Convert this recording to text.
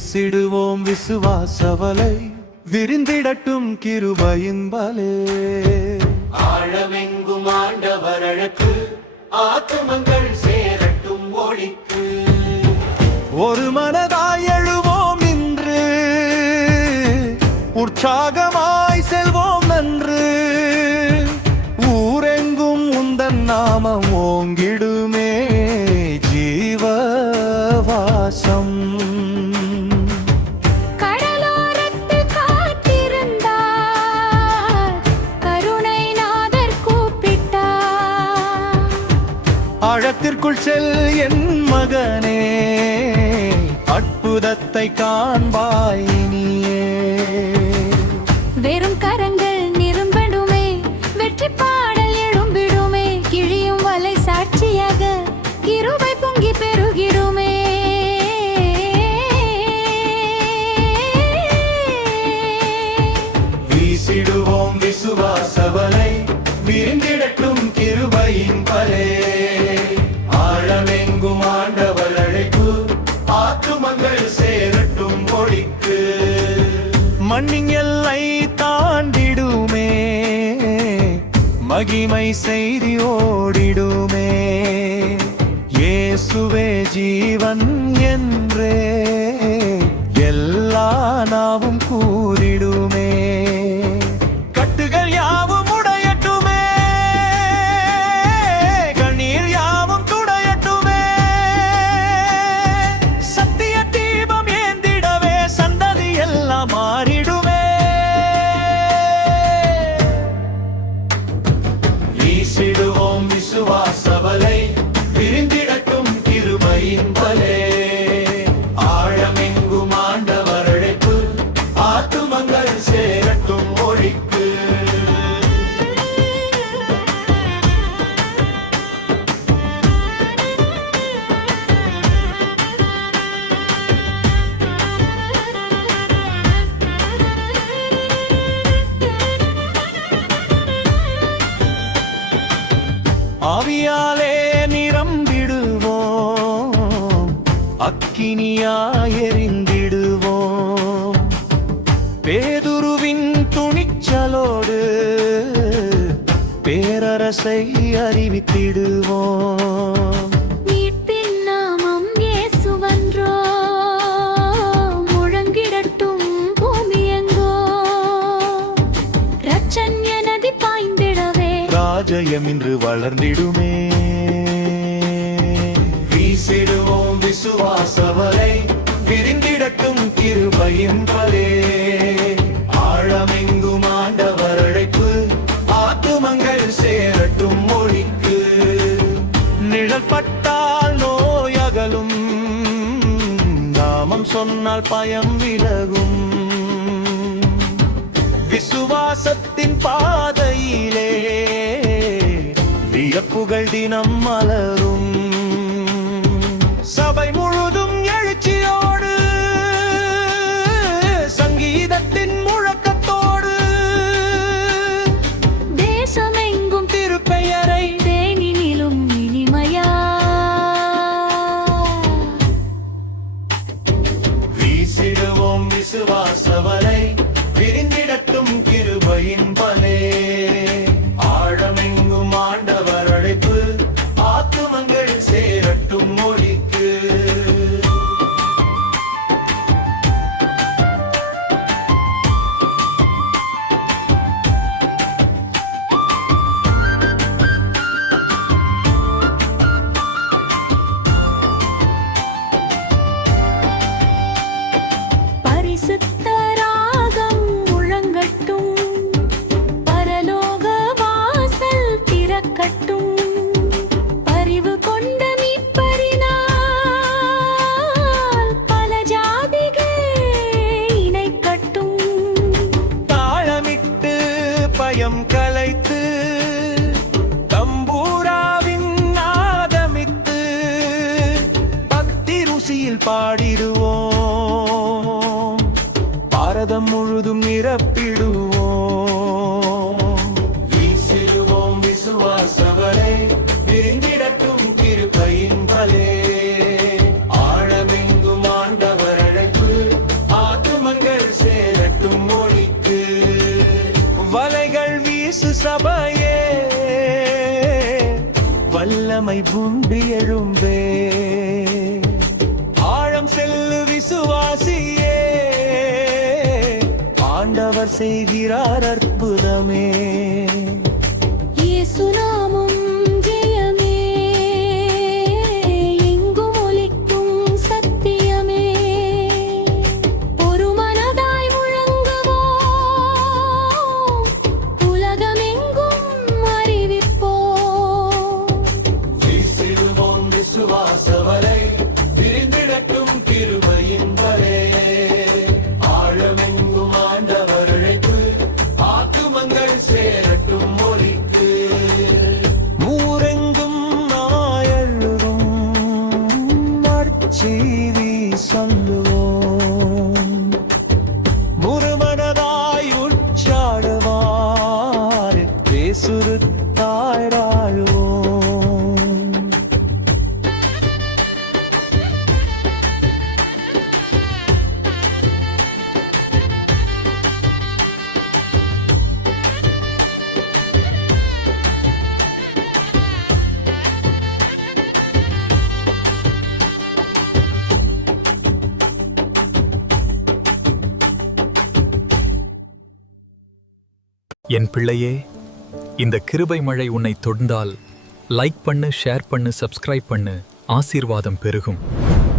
வீசிடுவோம் விசுவாசவலை, விரிந்திடட்டும் கிருபையின் பலே. ஆழமெங்கும் ஆண்டவர் அழகு, ஆத்துமங்கள் சேரட்டும் ஒளிக்கு. ஒரு மனதாய் எழுவோம் இன்று, உற்சாகமாய் செல்வோம் நன்று. ஊரெங்கும் உந்தன் நாமம் ஓங்கிடுமே, ஜீவவாசம். ஆழத்திற்குள் செல் என் மகனே, அற்புதத்தை காண்பாய் நீயே. வெறும் கரங்கள் நிரம்பிடுமே, வெற்றி பாடல் எழும்பிடுமே. கிழியும் வலை சாட்சியாக கிருபை பொங்கி பெருகிடுமே. வீசிடுவோம் விசுவாசவலை, விரிந்திடட்டும் கிருபையின் பலே. ஆழமெங்கும் ஆண்டவர் அழைப்பு, ஆத்துமங்கள் சேரட்டும் ஒளிக்கு. மண்ணின் எல்லை தாண்டிடுமே, மகிமை செய்தி ஓடிடுமே. இயேசுவே ஜீவன் என்றே எல்லா நாவும் கூறிடுமே. கட்டுகள் யாவும் உடையட்டுமே, கண்ணீர் யாவும் துடையட்டுமே. சத்திய தீபம் ஏந்திடவே சந்ததி எல்லாம் மாறிடுமே. வீசிடுவோம் விசுவாசவலை, விரிந்திடட்டும் கிருபையின் பலே. ஆழமெங்கும் ஆண்டவர் அழைப்பு, ஆத்துமங்கள் சேரட்டும் ஒளிக்கு. ஆவியாலே நிரம்பிடுவோம், அக்கினியாய் எரிந்திடுவோம். பேதுருவின் துணிச்சலோடு பேரரசை அறிவித்திடுவோம். மீட்பின் நாமம் இயேசுவன்றோ, முழங்கிடட்டும் பூமியெங்கோ. இரட்சண்ய நதி பாய்ந்திடவே, ராஜ்யம் இன்று வளர்ந்திடுமே. வீசிடுவோம் விசுவாசவலை, விரிந்திடட்டும் கிருபையின் பலே. ஆழமெங்கும் ஆண்டவர் அழைப்பு, ஆத்துமங்கள் சேரட்டும் ஒளிக்கு. நிழல் பட்டால் நோய் அகலும், நாமம் சொன்னால் பயம் விலகும். விசுவாசத்தின் பாதையிலே வியப்புகள் தினம் மலரும். சபை முழுதும் எழுச்சியோடு, சங்கீதத்தின் முழக்கத்தோடு. தேசமெங்கும் திருப்பெயரை தேனினிலும் இனிமையா. வீசிடுவோம் விசுவாசவலை, விரிந்திடட்டும் கிருபையின் பலே. ஆழமெங்கும் ஆண்டவர் அழைப்பு, ஆத்துமங்கள் சேரட்டும் ஒளிக்கு. பரிசுத்த ராகம் முழங்கட்டும், பரலோக வாசல் திறக்கட்டும். பரிவு கொண்ட மீட்பரினால் பல ஜாதிகள் இணைக்கட்டும். தாளமிட்டு பயம் கலைத்து, தம்பூராவின் நாதமிட்டு, பக்தி ருசியில் பாடிடுவோம். பாரதம் முழுதும் நிரப்பிடுவோம். வீசிடுவோம் விசுவாசவலை, விரிந்திடட்டும் கிருபையின் பலே. ஆழமெங்கும் ஆண்டவர் அழைப்பு, வல்லமை பூண்டி எழும்பே ஆழம் செல்லு விசுவாசியே ஆண்டவர் செய்கிறார் அற்புதமே இயேசு நாமம் ஜெயமே எங்கும் ஒலிக்கும் சத்தியமே ஒரு மனதாய் முழங்குவோம் உலகமெங்கும் அறிவிப்போம் வீசிடுவோம் விசுவாசவரை விரிந்திடட்டும் கிருபையின் வலையே ஆழமெங்கும் ஆண்டவர் அழைப்பு ஆத்துமங்கள் சேரட்டும் ஒலிக்கு ஊரெங்கும் நாயழுதும் நற்செய்தி சொல்லுவோம் முருமனதாய் உச்சாடுவார் பேசுறுத்தாய்வாழுவோம் என் பிள்ளையே, இந்த கிருபை மழை உன்னை தொடுந்தால் லைக் பண்ணு, ஷேர் பண்ணு, சப்ஸ்கிரைப் பண்ணு. ஆசீர்வாதம் பெருகும்.